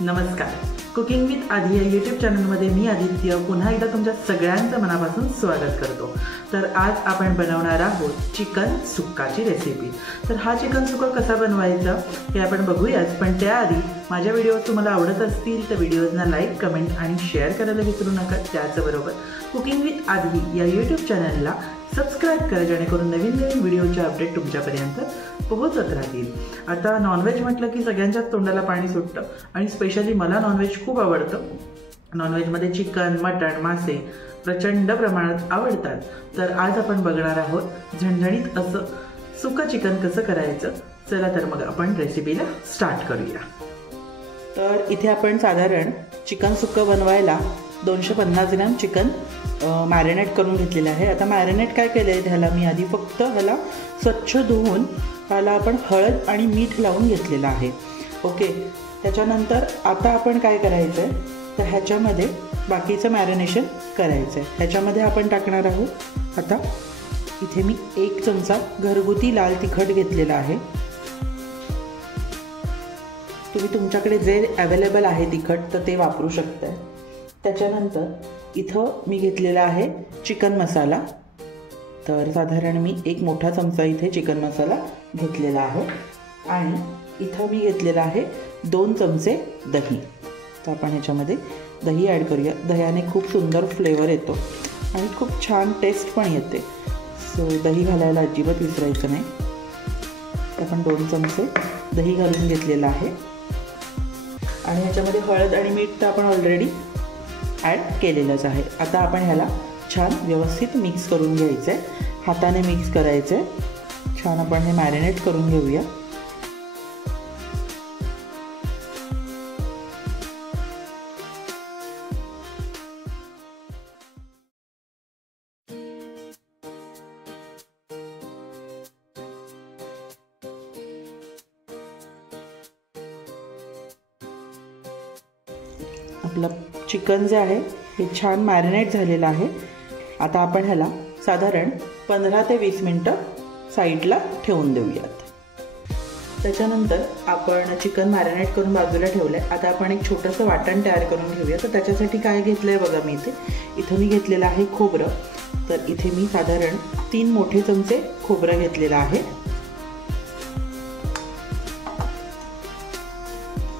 नमस्कार. Cooking with आधी या यूट्यूब चॅनलमध्ये मी आदित्य पुन्हा एकदा तुमच्या सगळ्यांचं मनापासून स्वागत करतो. तर आज आपण बनवणार आहोत चिकन सुक्काची रेसिपी. तर हा चिकन सुक्का कसा बनवायचा हे आपण बघूयाच, पण त्याआधी माझ्या व्हिडिओज तुम्हाला आवडत असतील तर व्हिडिओजना लाईक, कमेंट आणि शेअर करायला विसरू नका. त्याचबरोबर कुकिंग विथ आधी या यूट्यूब चॅनलला सबस्क्राईब करा, जेणेकरून नवीन नवीन व्हिडिओचे अपडेट तुमच्यापर्यंत पोहोचत राहतील. आता नॉनव्हेज म्हटलं की सगळ्यांच्याच तोंडाला पाणी सुटतं आणि स्पेशली मला नॉनव्हेज खूप आवडतं. नॉनव्हेजमध्ये चिकन, मटण, मासे प्रचंड प्रमाणात आवडतात. तर आज आपण बघणार आहोत झणझणीत असं सुक्कं चिकन कसं करायचं. चला तर मग आपण रेसिपीला स्टार्ट करूया. तर इथे आपण साधारण चिकन सुक्कं बनवायला 250 ग्रॅम चिकन मॅरिनेट करून घेतलेलं आहे. आता मॅरिनेट काय केलं आहे ह्याला मी आधी फक्त ह्याला स्वच्छ धुवून ह्याला आपण हळद आणि मीठ लावून घेतलेलं आहे. ओके, त्याच्यानंतर आता आपण काय करायचं आहे तर ह्याच्यामध्ये बाकीचं मॅरिनेशन करायचं आहे. ह्याच्यामध्ये आपण टाकणार आहोत आता इथे मी 1 चमचा घरगुती लाल तिखट घेतलेला आहे. तुम्ही तुमच्याकडे जे अवेलेबल आहे तिखट तर ते वापरू शकताय. त्याच्यानंतर इथं मी घेतलेला आहे चिकन मसाला. तर साधारण मी 1 मोठा चमचा इथे चिकन मसाला घेतलेला आहे आणि इथं मी घेतलेला आहे 2 चमचे दही. तर आपण ह्याच्यामध्ये दही ॲड करूया. दह्याने खूप सुंदर फ्लेवर येतो आणि खूप छान टेस्ट पण येते. सो दही घालायला अजिबात विसरायचं नाही. आपण 2 चमचे दही घालून घेतलेलं आहे आणि ह्याच्यामध्ये हळद आणि मीठ तर आपण ऑलरेडी ॲड केलेलंच आहे. आता आपण ह्याला छान व्यवस्थित मिक्स करून घ्यायचं आहे. हाताने मिक्स करायचं आहे. छान आपण हे मॅरिनेट करून घेऊया. आपलं चिकन जे आहे हे छान मॅरिनेट झालेलं आहे. आता आपण ह्याला साधारण 15 ते 20 मिनटं साईडला ठेवून देऊयात. त्याच्यानंतर आपण चिकन मॅरिनेट करून बाजूला ठेवलं आहे. आता आपण एक छोटंसं वाटण तयार करून घेऊया. तर त्याच्यासाठी काय घेतलं आहे बघा, मी इथं मी घेतलेलं आहे खोबरं. तर इथे मी साधारण 3 मोठे चमचे खोबरं घेतलेलं आहे.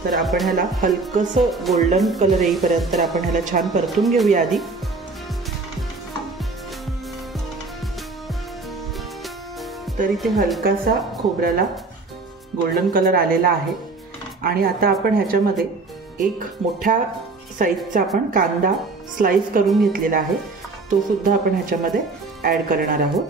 तर आपण ह्याला हलकंसं गोल्डन कलर येईपर्यंत आपण ह्याला छान परतून घेऊया आधी. तर इथे हलकासा खोबऱ्याला गोल्डन कलर आलेला आहे आणि आता आपण ह्याच्यामध्ये 1 मोठ्या साईजचा आपण कांदा स्लाइस करून घेतलेला आहे. तो सुद्धा आपण ह्याच्यामध्ये ॲड करणार आहोत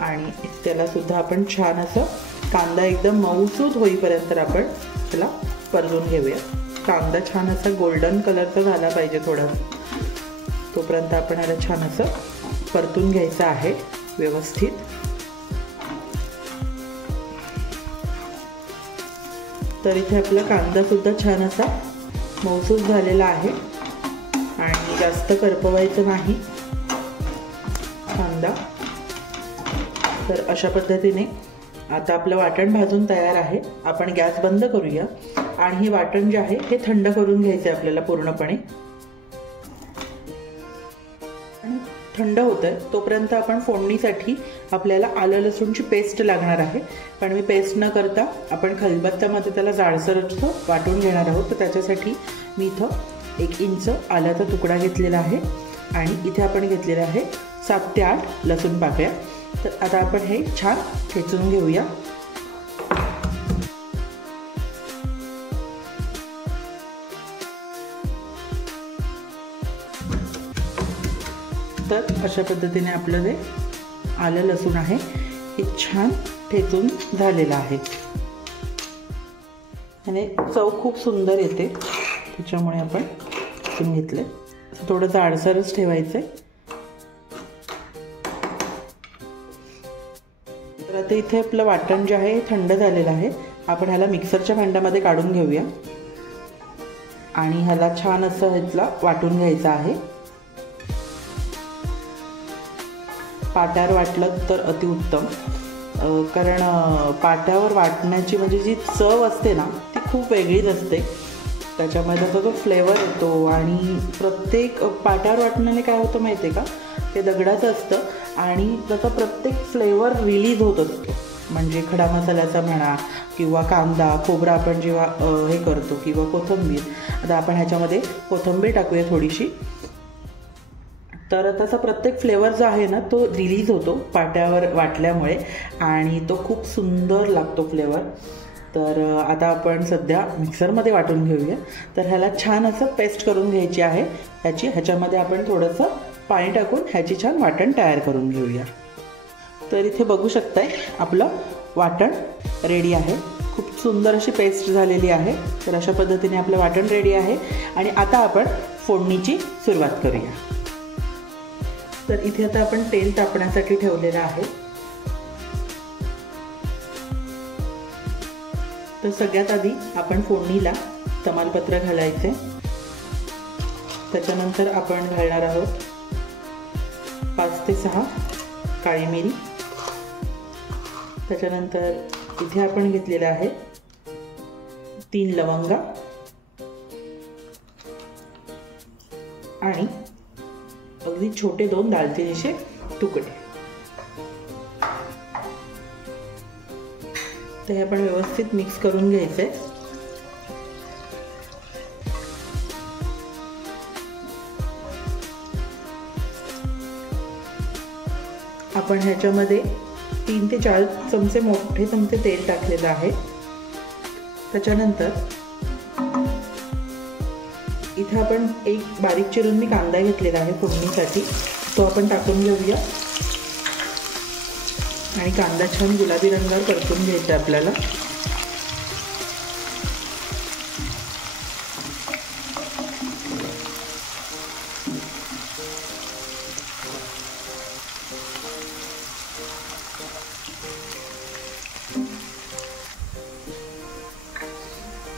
आणि त्याला सुद्धा आपण छान असं कांदा एकदम मऊसूद होईपर्यंत आपण त्याला परतून घेऊया. कांदा छान असा गोल्डन कलरचा झाला पाहिजे थोडासा, तोपर्यंत आपण याला छान असं परतून घ्यायचं आहे व्यवस्थित. तर इथे आपला कांदा सुद्धा छान असा मऊसूद झालेला आहे आणि जास्त करपवायचं नाही कांदा. तर अशा पद्धतीने आता आपलं वाटण भाजून तयार आहे. आपण गॅस बंद करूया आणि हे वाटण जे आहे हे थंड करून घ्यायचं आहे आपल्याला पूर्णपणे. थंड होत आहे तोपर्यंत आपण फोडणीसाठी आपल्याला आलं लसूणची पेस्ट लागणार आहे. पण मी पेस्ट न करता आपण खलबत्त्यामध्ये त्याला जाडसर वाटून घेणार आहोत. तर त्याच्यासाठी मी इथं 1 इंच आल्याचा तुकडा घेतलेला आहे आणि इथे आपण घेतलेला आहे 7 ते 8 लसूण पाकळ्या. तर आता आपण हे छान ठेचून घेऊया. तर अशा पद्धतीने आपलं जे आलं लसूण आहे हे छान ठेचून झालेलं आहे आणि चव खूप सुंदर येते. त्याच्यामुळे आपण ठेचून घेतले. थोडं जाडसरच ठेवायचं आहे. तर आता इथे आपलं वाटण जे आहे थंड झालेलं आहे. आपण ह्याला मिक्सरच्या भांड्यामध्ये काढून घेऊया आणि ह्याला छान असं ह्याला वाटून घ्यायचं आहे. पाट्यावर वाटलं तर अतिउत्तम. कारण पाट्यावर वाटण्याची म्हणजे जी चव असते ना ती खूप वेगळीच असते. त्याच्यामध्ये त्याचा जो फ्लेवर येतो आणि प्रत्येक पाट्यावर वाटण्याने काय होतं माहिती आहे का, ते दगडाचं असतं आणि त्याचा प्रत्येक फ्लेवर रिलीज होत असतो. म्हणजे खडा मसाल्याचा म्हणा किंवा कांदा खोबरा आपण जेव्हा हे करतो किंवा कोथिंबीर, आता आपण ह्याच्यामध्ये कोथिंबीर टाकूया थोडीशी, तर त्याचा प्रत्येक फ्लेवर जो आहे ना तो रिलीज होतो पाट्यावर वाटल्यामुळे आणि तो खूप सुंदर लागतो फ्लेवर. तर आता आपण सध्या मिक्सरमध्ये वाटून घेऊया. तर ह्याला छान असं पेस्ट करून घ्यायची आहे ह्याच्यामध्ये आपण थोडंसं पाणी टाकून ह्याची छान वाटण तयार करून घेऊया. तर इथे बघू शकताय आपलं वाटण रेडी आहे. खूप सुंदर अशी पेस्ट झालेली आहे. तर अशा पद्धतीने आपलं वाटण रेडी आहे आणि आता आपण फोडणीची सुरुवात करूया. तर इथे आता आपण तेल तापण्यासाठी ठेवलेलं आहे. तर सगळ्यात आधी आपण फोडणीला तमालपत्र घालायचे. त्याच्यानंतर आपण घालणार आहोत 5 ते 6 काळी मिरी. त्याच्यानंतर इथे आपण घेतलेलं आहे 3 लवंगा आणि अगदी छोटे 2 दालचिनीचे तुकडे. ते आपण व्यवस्थित मिक्स करून घ्यायचे. आपण ह्याच्यामध्ये 3 ते 4 चमचे मोठे चमचे तेल टाकलेलं आहे. त्याच्यानंतर इथे आपण एक बारीक चिरून मी कांदा घेतलेला आहे फोडणीसाठी, तो आपण टाकून घेऊया आणि कांदा छान गुलाबी रंगावर परतून घ्यायचा आपल्याला.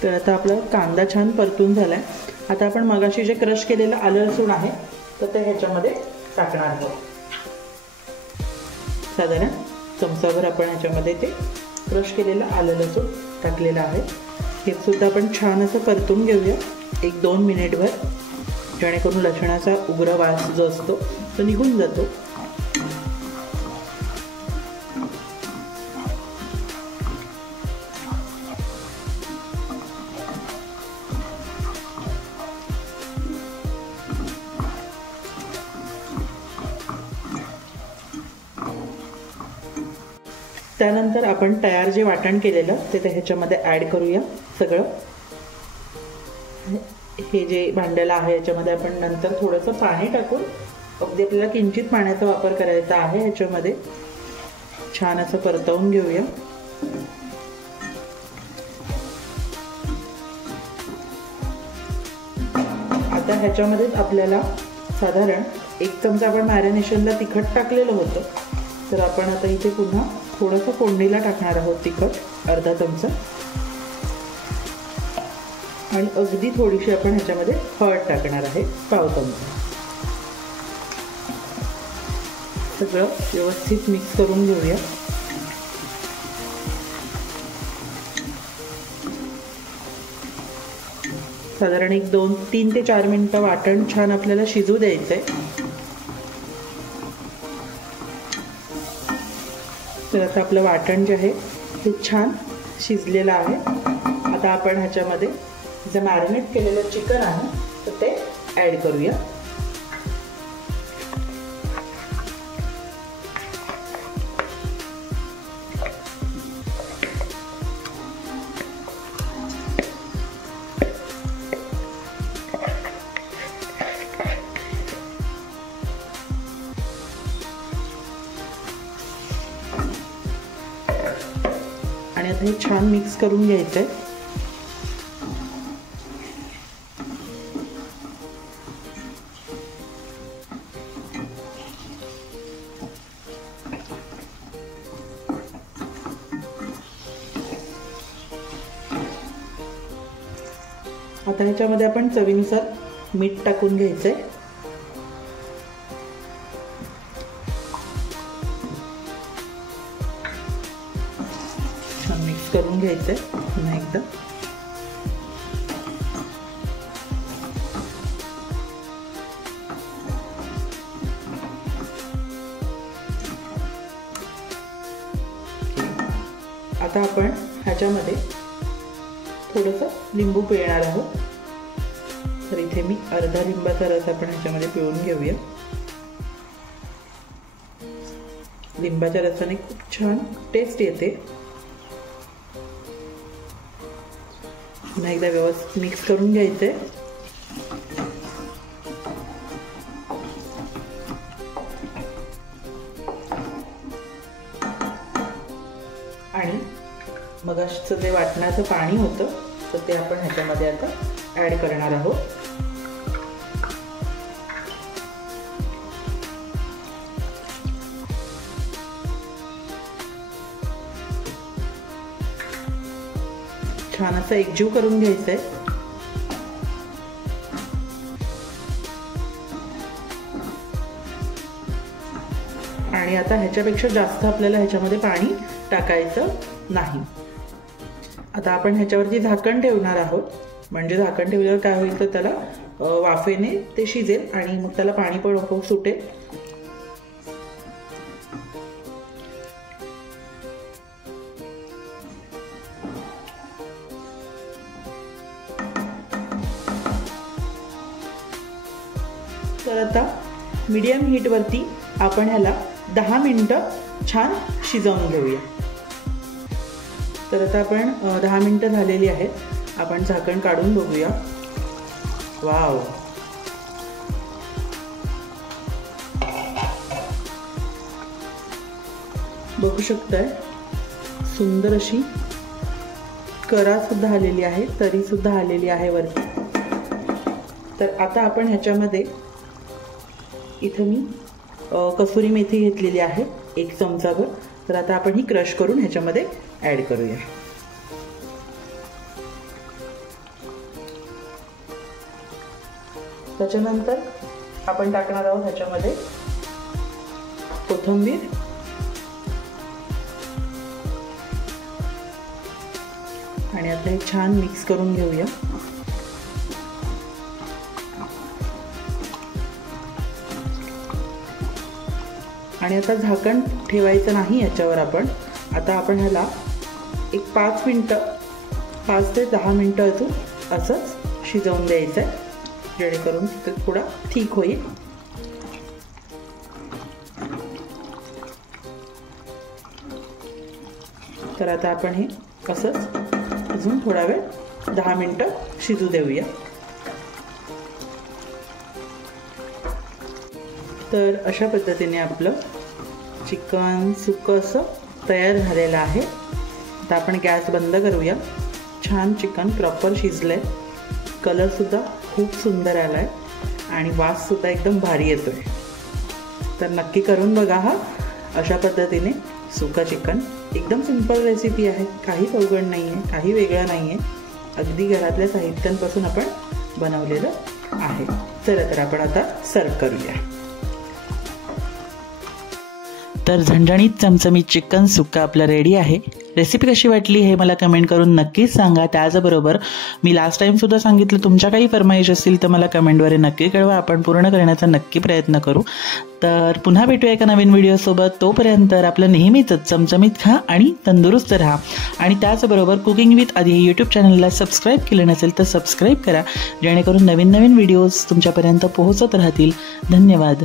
तर आता आपला कांदा छान परतून झालाय. आता आपण मगाशी जे क्रश केलेलं आलं लसूण आहे तर ते ह्याच्यामध्ये टाकणार आहोत. साधारण चमचाभर आपण ह्याच्यामध्ये ते क्रश केलेलं आलं लसूण टाकलेलं आहे. हे सुद्धा आपण छान असं परतून घेऊया 1-2 मिनिटभर, जेणेकरून लसणाचा उग्र वास जो असतो तो निघून जातो. त्यानंतर आपण तयार जे वाटण केलेलं ते ह्याच्यामध्ये ॲड करूया सगळं. हे जे भांड्याला आहे याच्यामध्ये आपण नंतर थोडंसं पाणी टाकून, अगदी आपल्याला किंचित पाण्याचा वापर करायचा आहे ह्याच्यामध्ये, छान असं परतवून घेऊया. आता ह्याच्यामध्येच आपल्याला साधारण 1 चमचा आपण मॅरिनेशनला तिखट टाकलेलं होतं, तर आपण आता इथे पुन्हा थोडंसं फोडणीला टाकणार आहोत तिखट, अर्धा चमचा, आणि अगदी थोडीशी आपण ह्याच्यामध्ये हळद टाकणार आहे, पाव चमचा. सगळं व्यवस्थित मिक्स करून घेऊया. साधारण 3 ते 4 मिनिटं वाटण छान आपल्याला शिजू द्यायचंय. तर आता आपलं वाटण जे आहे ते छान शिजलेलं आहे. आता आपण ह्याच्यामध्ये जे मॅरिनेट केलेलं चिकन आहे तर ते ॲड करूया. आणि आता हे छान मिक्स करून घ्यायचं आहे. आता ह्याच्यामध्ये आपण चवीनुसार मीठ टाकून घ्यायचं आहे. करून घ्यायचं आहे पुन्हा एकदा. आता आपण ह्याच्यामध्ये थोडंसं लिंबू पिळणार आहोत. तर इथे मी अर्धा लिंबाचा रस आपण ह्याच्यामध्ये पिळून घेऊया. लिंबाच्या रसाने खूप छान टेस्ट येते. पुन्हा एकदा व्यवस्थित मिक्स करून घ्यायचे. आणि मगाशीचं जे वाटण्याचं पाणी होतं तर ते आपण ह्याच्यामध्ये आता ॲड करणार आहोत. छान असं एकजीव करून घ्यायचं आहे. आणि आता ह्याच्यापेक्षा जास्त आपल्याला ह्याच्यामध्ये पाणी टाकायचं नाही. आता आपण ह्याच्यावरती झाकण ठेवणार आहोत. म्हणजे झाकण ठेवल्यावर काय होईल तर त्याला वाफेने ते शिजेल आणि मग त्याला पाणी पण आपोआप सुटेल. तर आता मीडियम हीटवरती आपण ह्याला 10 मिनिटं छान शिजवून घेऊया. तर आता आपण 10 मिनिटं झालेली आहेत. आपण झाकण काढून बघूया. वाव, बघू शकताय सुंदर अशी करा सुद्धा आलेली आहे, तरी सुद्धा आलेली आहे वरती. तर आता आपण ह्याच्यामध्ये इथे मी कसुरी मेथी घेतलेली आहे 1 चमचाभर. तर आता आपण ही क्रश करून ह्याच्यामध्ये ॲड करूया. त्याच्यानंतर आपण टाकणार आहोत ह्याच्यामध्ये कोथिंबीर आणि आता हे छान मिक्स करून घेऊया. आणि आता झाकण ठेवायचं नाही याच्यावर. आता आपण ह्याला एक 5 ते 10 मिनिटं अजून असंच शिजवून द्यायचं आहे, जेणेकरून ते थोडा थिक होईल. तर आता आपण हे असंच अजून थोडा वेळ 10 मिनिटं शिजू देऊया. तर अशा पद्धतीने आपलं चिकन सुक्कं असं तयार झालेलं आहे. आता आपण गॅस बंद करूया. छान चिकन प्रॉपर शिजलंय. कलरसुद्धा खूप सुंदर आला आहे आणि वाससुद्धा एकदम भारी येतो आहे. तर नक्की करून बघा हा. अशा पद्धतीने सुक्का चिकन एकदम सिंपल रेसिपी आहे. काही अवघड नाही आहे, काही वेगळं नाही आहे. अगदी घरातल्या साहित्यांपासून आपण बनवलेलं आहे. चला तर आपण आता सर्व करूया. तर झणझणीत चमचमीत चिकन सुक्का आपला रेडी आहे. रेसिपी कशी वाटली हे मला कमेंट करून नक्कीच सांगा. त्याचबरोबर मी लास्ट टाईमसुद्धा सांगितलं, तुमच्या काही फरमाईश असतील तर मला कमेंटद्वारे नक्की कळवा. आपण पूर्ण करण्याचा नक्की प्रयत्न करू. तर पुन्हा भेटूया एका नवीन व्हिडिओसोबत. तोपर्यंत आपलं नेहमीच चमचमीत खा आणि तंदुरुस्त राहा. आणि त्याचबरोबर कुकिंग विथ आदी हे यूट्यूब चॅनलला सबस्क्राईब केलं नसेल तर सबस्क्राईब करा, जेणेकरून नवीन नवीन व्हिडिओज तुमच्यापर्यंत पोहोचत राहतील. धन्यवाद.